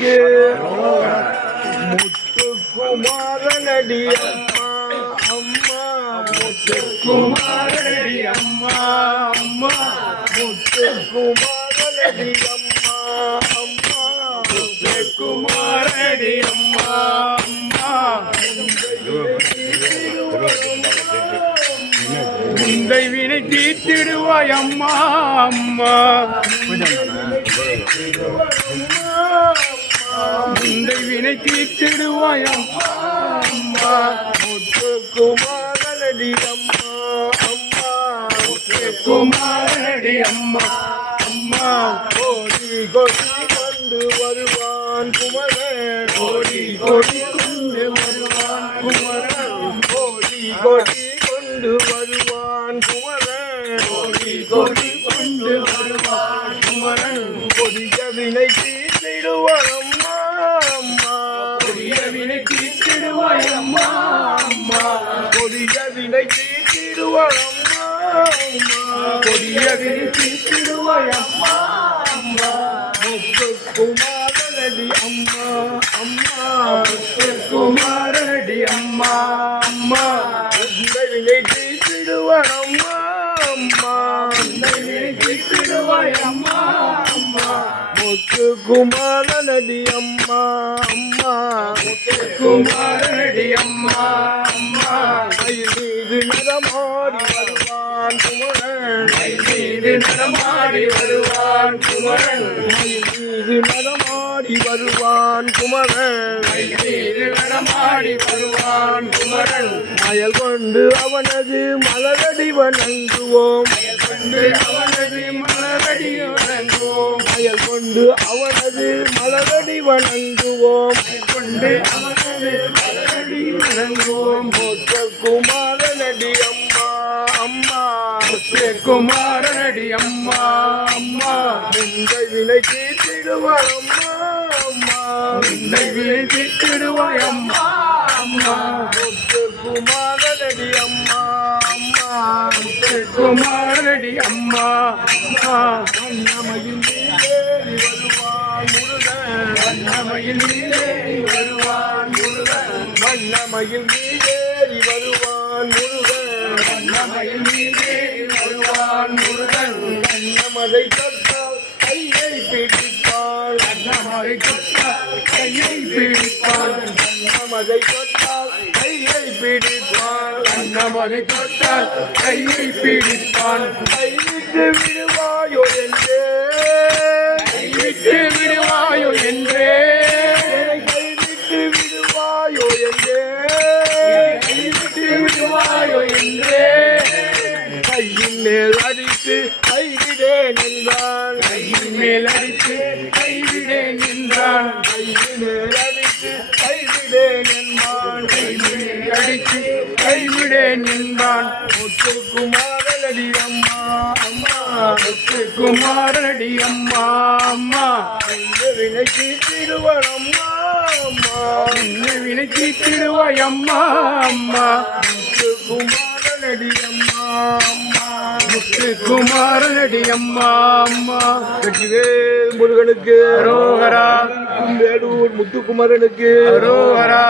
முருகனுக்கு முத்துக்குமாரனடி அம்மா அம்மா முத்துக்குமாரனடி அம்மா அம்மா முத்துக்குமாரனடி அம்மா அம்மா முத்துக்குமாரனடி அம்மா அம்மா முந்தை வினை தீர்த்திடுவாய் அம்மா அம்மா முந்தை வினை தீர்த்திடுவாய் அம்மா அம்மா முத்துக்குமாரனடி அம்மா அம்மா முத்துக்குமாரனடி அம்மா அம்மா கோடி கொடி கொண்டு வருவான் குமரன் கோடி கொடி கொண்டு வருவான் குமரன் கோடி கொடி கொண்டு வருவான் குமரன் கோடி கொடி கொண்டு வருவான் குமரன் கொடிய வினை தீர்த்திடுவாய் அம்மா அம்மா கொடிய வினை தீர்த்திடுவாய் அம்மா அம்மா கொடிய வினை தீர்த்திடுவாய் அம்மா அம்மா கொடிய வினை தீர்த்திடுவாய் அம்மா அம்மா முத்துக்குமாரனடி அம்மா அம்மா முத்துக்குமாரனடி அம்மா அம்மா வினை தீர்த்திடுவாய் அம்மா அம்மா வினை தீர்த்திடுவாய் அம்மா அம்மா முத்துக்குமாரனடி அம்மா அம்மா முத்துக்குமாரனடி அம்மா அம்மா மயில் மீது நடமாடி வருவான் குமரன் மயில் மீது நடமாடி வருவான் குமரன் மயில் மீது நடமாடி வருவான் குமரன் மயில் மீது நடமாடி வருவான் குமரன் மயல் கொண்டு அவனது மலரடி வணங்குவோம் மயல் கொண்டு அவனது மலரடி வணங்குவோம் மயல் கொண்டு அவனது மலரடி வணங்குவோம் கொண்டு அவனது மலரடி வணங்குவோம் முத்துக்குமாரனடி அம்மா அம்மா முத்துக்குமாரனடி அம்மா அம்மா இந்த வினை தீர்த்திடுவாய் அம்மா அம்மா இந்த வினை தீர்த்திடுவாய் அம்மா அம்மா முத்துக்குமாரனடி அம்மா அம்மா முத்துக்குமாரனடி அம்மா அம்மா வண்ணமயில் நீரேறி வருவான் முருகன் வண்ணமயில் நீரேறி வருவான் முருகன் வண்ணமயில் நீரேறி வருவான் முருகன் வண்ணமயில் நீரேறி வருவான் முருகன் வண்ணமதை தொட்டால் கையை பிடிப்பாள் வண்ணமதை தொட்டால் கையை பிடிப்பாள் வண்ணமதை தொட்டால் கையை பிடிப்பாள் வண்ணமதை தொட்டால் கையை பிடிப்பான் கைவிட்டு விடுவாயோ என்றே கைவிட்டு விடுவாயோ என்றே கைவிட்டு விடுவாயோ என்றே கைவிட்டு விடுவாயோ என்றே கையின் மேல் அடித்து கைவிடேன் என்றான் கையின் மேல் அடித்து கைவிடேன் என்றான் கையின் மேல் அடித்து கைவிடேன் என்பான் கையில் அடித்து கைவிடேன் என்பான் முத்துக்குமாரனடி அம்மா அம்மா முத்துக்குமாரனடி அம்மா அம்மா இந்த வினை தீர்த்திடுவாய் அம்மா அம்மா இந்த வினை தீர்த்திடுவாய் அம்மா அம்மா முத்துக்குமாரனடி அம்மா அம்மா முத்துக்குமாரனடி அம்மா அம்மா வெற்றிவேல் முருகனுக்கு அரோகரா வேலூர் முத்துக்குமாரனுக்கு அரோகரா.